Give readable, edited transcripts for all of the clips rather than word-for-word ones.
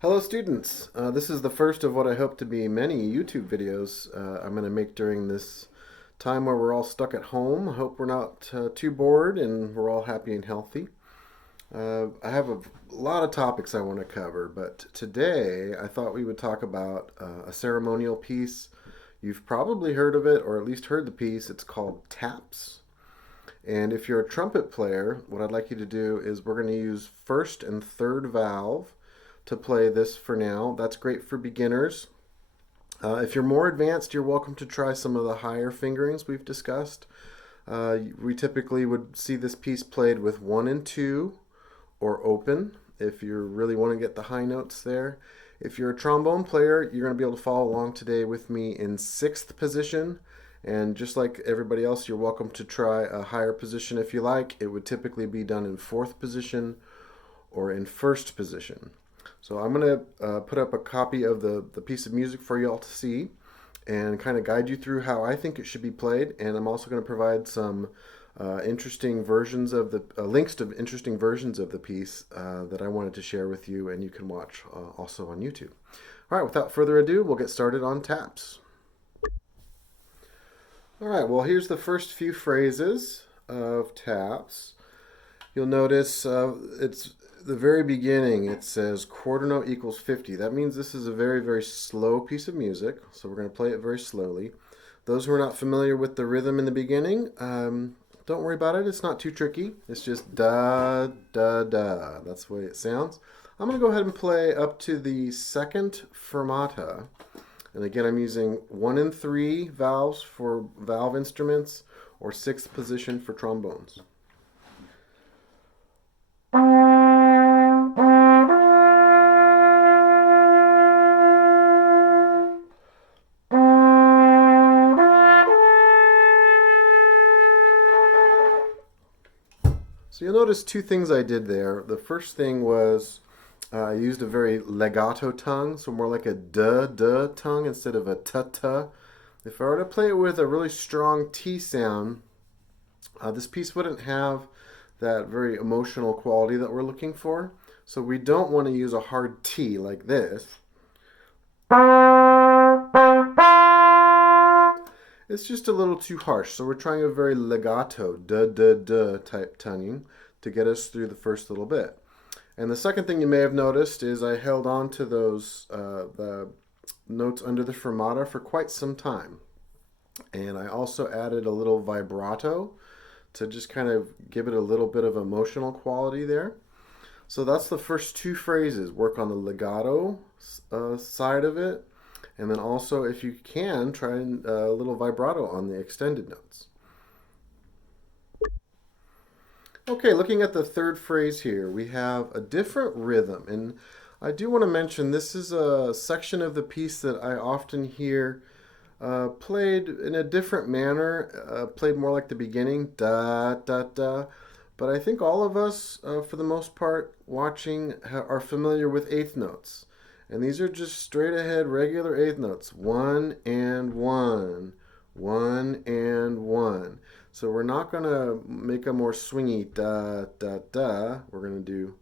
Hello students, this is the first of what I hope to be many YouTube videos I'm going to make during this time where we're all stuck at home. I hope we're not too bored and we're all happy and healthy. I have a lot of topics I want to cover, but today I thought we would talk about a ceremonial piece. You've probably heard of it, or at least heard the piece. It's called taps. And if you're a trumpet player, what I'd like you to do is we're going to use first and third valve to play this for now. That's great for beginners. If you're more advanced, you're welcome to try some of the higher fingerings we've discussed. We typically would see this piece played with 1 and 2 or open if you really want to get the high notes there. If you're a trombone player, you're going to be able to follow along today with me in 6th position. And just like everybody else, you're welcome to try a higher position if you like. It would typically be done in 4th position or in 1st position. So I'm going to put up a copy of the piece of music for you all to see and kind of guide you through how I think it should be played. And I'm also going to provide some interesting versions of the links to interesting versions of the piece that I wanted to share with you, and you can watch also on YouTube. All right, without further ado, we'll get started on taps. All right, well, here's the first few phrases of taps. You'll notice it's the very beginning. It says quarter note equals 50. That means this is a very, very slow piece of music, so we're going to play it very slowly. Those who are not familiar with the rhythm in the beginning, don't worry about it. It's not too tricky. It's just da, da, da. That's the way it sounds. I'm going to go ahead and play up to the second fermata. And again, I'm using 1 and 3 valves for valve instruments or 6th position for trombones. So you'll notice two things I did there. The first thing was I used a very legato tongue, so more like a duh tongue instead of a ta. If I were to play it with a really strong T sound, this piece wouldn't have that very emotional quality that we're looking for. So we don't want to use a hard T like this. It's just a little too harsh, so we're trying a very legato, duh type tonguing to get us through the first little bit. And the second thing you may have noticed is I held on to those the notes under the fermata for quite some time. And I also added a little vibrato to just kind of give it a little bit of emotional quality there. So that's the first two phrases. Work on the legato side of it. And then also, if you can, try a little vibrato on the extended notes. Okay, looking at the third phrase here, we have a different rhythm. And I do want to mention this is a section of the piece that I often hear played in a different manner, played more like the beginning, da, da, da. But I think all of us, for the most part, watching are familiar with eighth notes. And these are just straight ahead regular eighth notes. 1 and 1, 1 and 1. So we're not going to make a more swingy da, da, da. We're going to do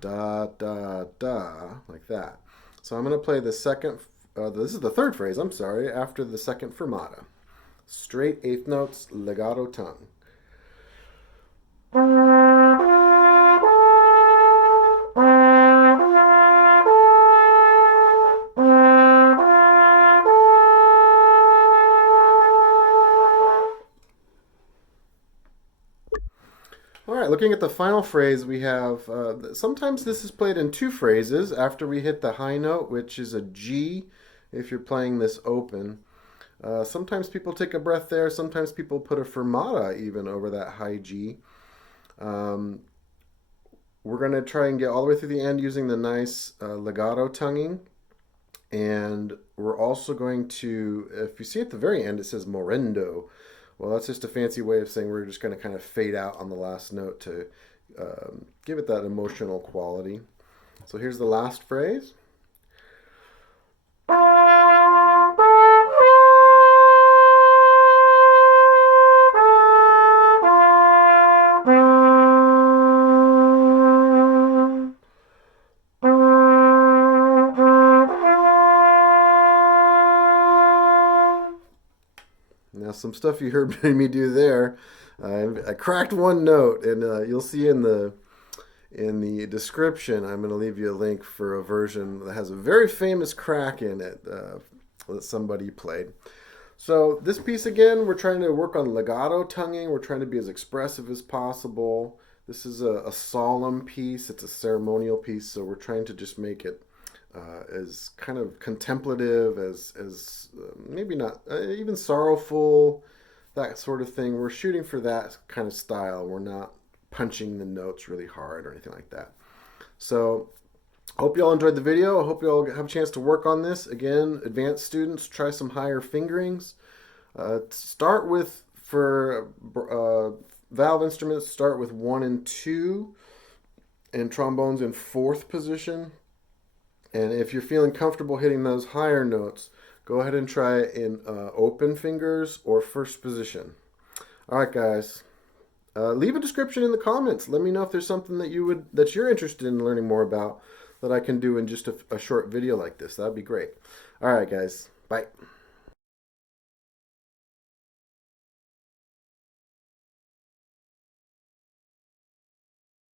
da, da, da, like that. So I'm going to play the second, this is the third phrase, I'm sorry, after the second fermata. Straight eighth notes, legato tongue. All right, looking at the final phrase, we have, sometimes this is played in two phrases after we hit the high note, which is a G if you're playing this open. Sometimes people take a breath there, sometimes people put a fermata even over that high G. We're going to try and get all the way through the end using the nice legato tonguing. And we're also going to, if you see at the very end, it says morendo. Well, that's just a fancy way of saying we're just going to kind of fade out on the last note to give it that emotional quality. So here's the last phrase. some stuff you heard me do there. I cracked one note, and you'll see in the description, I'm going to leave you a link for a version that has a very famous crack in it that somebody played. So this piece again, we're trying to work on legato tonguing. We're trying to be as expressive as possible. This is a solemn piece. It's a ceremonial piece, so we're trying to just make it as kind of contemplative, as maybe not even sorrowful, that sort of thing. We're shooting for that kind of style. We're not punching the notes really hard or anything like that. So hope you all enjoyed the video. I hope you all have a chance to work on this. Again, advanced students, try some higher fingerings. Start with, for valve instruments, start with 1 and 2, and trombones in 4th position. And if you're feeling comfortable hitting those higher notes, go ahead and try it in open fingers or 1st position. All right, guys. Leave a description in the comments. Let me know if there's something that you're interested in learning more about that I can do in just a short video like this. That'd be great. All right, guys. Bye.